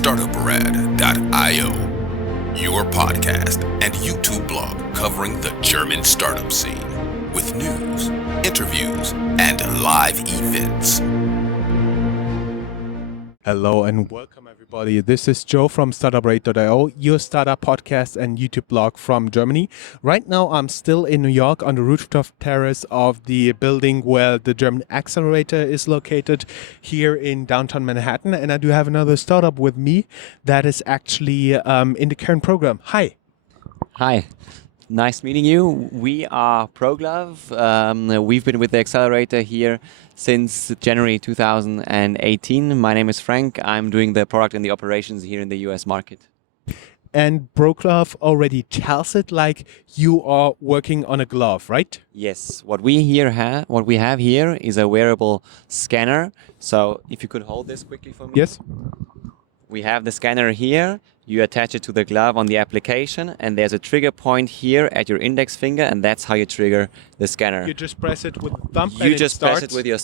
Startuprad.io, your podcast and YouTube blog covering the German startup scene with news, interviews, and live events. Hello and welcome everybody. This is Joe from Startuprad.io, your startup podcast and YouTube blog from Germany. Right now I'm still in New York on the rooftop terrace of the building where the German Accelerator is located here in downtown Manhattan. And I do have another startup with me that is actually in the current program. Hi. Hi. Nice meeting you. We are ProGlove. We've been with the accelerator here since January 2018. My name is Frank. I'm doing the product and the operations here in the US market. And ProGlove already tells it like you are working on a glove, right? Yes. What we have here is a wearable scanner. So if you could hold this quickly for me. Yes. We have the scanner here. You attach it to the glove on the application, and there's a trigger point here at your index finger, and that's how you trigger the scanner. You just press it with the thumb. You just press it with your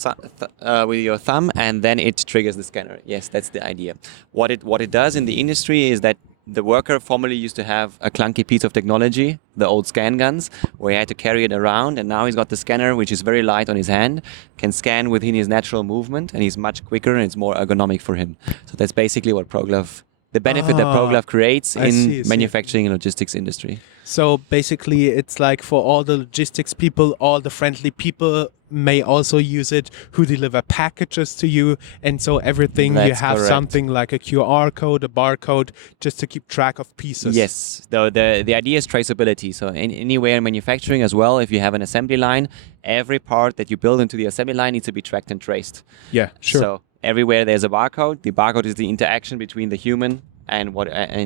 thumb, and then it triggers the scanner. Yes, that's the idea. What it does in the industry is that the worker formerly used to have a clunky piece of technology, the old scan guns, where he had to carry it around, and now he's got the scanner, which is very light on his hand, can scan within his natural movement, and he's much quicker and it's more ergonomic for him. So that's basically what ProGlove, the benefit that ProGlove creates in manufacturing and logistics industry. So basically it's like for all the logistics people, all the friendly people may also use it who deliver packages to you. And so everything That's you have correct. Something like a QR code, a barcode, just to keep track of pieces. Yes, the idea is traceability. So anywhere in manufacturing as well, if you have an assembly line, every part that you build into the assembly line needs to be tracked and traced. Yeah, sure. So everywhere there's a barcode. The barcode is the interaction between the human and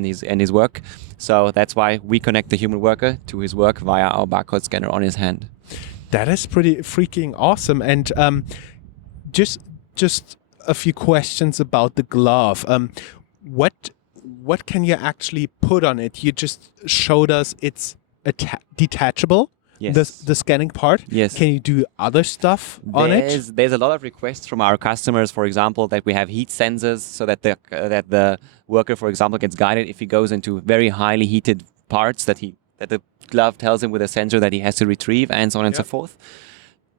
his work. So that's why we connect the human worker to his work via our barcode scanner on his hand. That is pretty freaking awesome. And just a few questions about the glove. What can you actually put on it? You just showed us it's detachable. Yes. The scanning part. Yes. Can you do other stuff on it? There's a lot of requests from our customers, for example, that we have heat sensors so that the worker, for example, gets guided if he goes into very highly heated parts that the glove tells him with a sensor that he has to retrieve, and so on and so forth.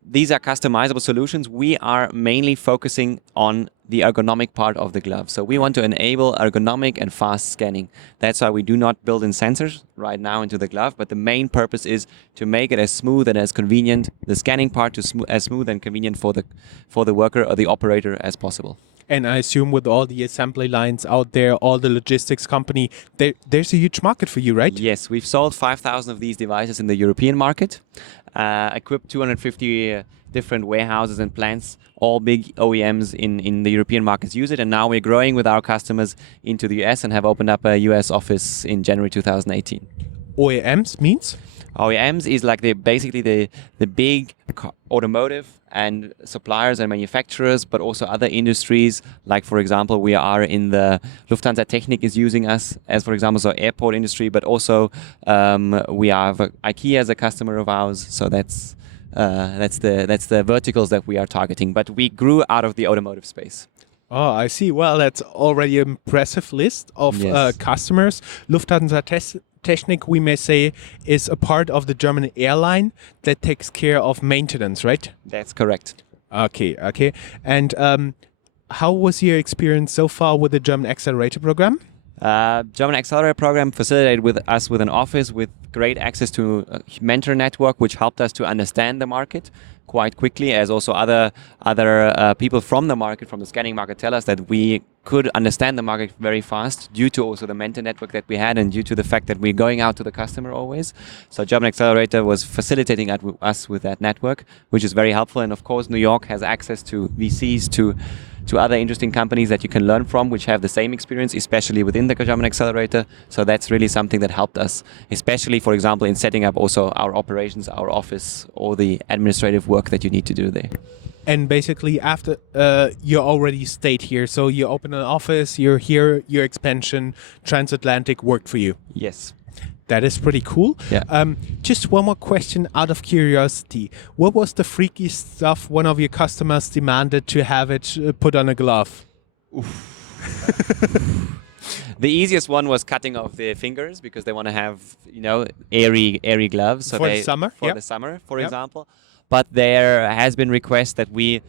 These are customizable solutions. We are mainly focusing on the ergonomic part of the glove. So we want to enable ergonomic and fast scanning. That's why we do not build in sensors right now into the glove, but the main purpose is to make it as smooth and as convenient, the scanning part as smooth and convenient for the worker or the operator as possible. And I assume with all the assembly lines out there, all the logistics company, there's a huge market for you, right? Yes, we've sold 5,000 of these devices in the European market, equipped 250 different warehouses and plants. All big OEMs in the European markets use it, and now we're growing with our customers into the US and have opened up a US office in January 2018. OEMs means? OEMs is like basically the big automotive and suppliers and manufacturers, but also other industries. Like, for example, we are in the Lufthansa Technik is using us as, for example, so airport industry, but also we have IKEA as a customer of ours. So that's the verticals that we are targeting. But we grew out of the automotive space. Oh, I see. Well, that's already an impressive list of customers. Lufthansa Technik, we may say, is a part of the German airline that takes care of maintenance, right? That's correct. Okay. And how was your experience so far with the German Accelerator program? German Accelerator program facilitated with us with an office with great access to a mentor network, which helped us to understand the market quite quickly, as also other people from the market, from the scanning market, tell us that we could understand the market very fast due to also the mentor network that we had and due to the fact that we're going out to the customer always. So German Accelerator was facilitating us with that network, which is very helpful. And of course, New York has access to VCs, to other interesting companies that you can learn from, which have the same experience, especially within the German Accelerator. So that's really something that helped us, especially, for example, in setting up also our operations, our office, all the administrative work that you need to do there. And basically after you already stayed here, so you open an office, you're here, your expansion, transatlantic worked for you. Yes. That is pretty cool. Yeah. Just one more question out of curiosity. What was the freaky stuff one of your customers demanded to have it put on a glove? The easiest one was cutting off the fingers because they want to have, airy gloves. So For the summer? For Yep. the summer, for Yep. example. But there has been requests that we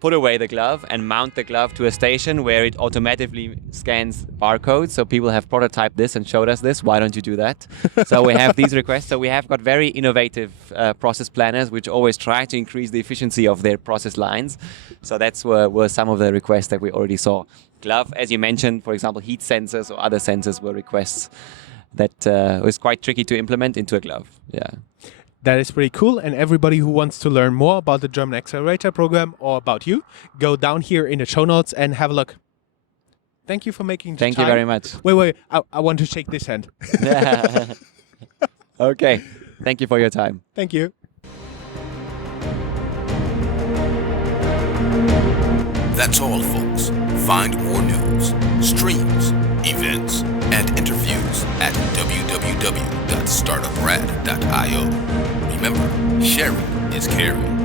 put away the glove and mount the glove to a station where it automatically scans barcodes. So people have prototyped this and showed us this. Why don't you do that? So we have these requests. So we have got very innovative process planners which always try to increase the efficiency of their process lines. So that's were some of the requests that we already saw. Glove, as you mentioned, for example, heat sensors or other sensors were requests that was quite tricky to implement into a glove. Yeah. That is pretty cool. And everybody who wants to learn more about the German Accelerator program or about you, go down here in the show notes and have a look. Thank you for making the Thank time. you very much. Wait. I want to shake this hand. Okay. Thank you for your time. Thank you. That's all, folks. Find more news, streams, events, and interviews at www.startuprad.io. Remember, sharing is caring.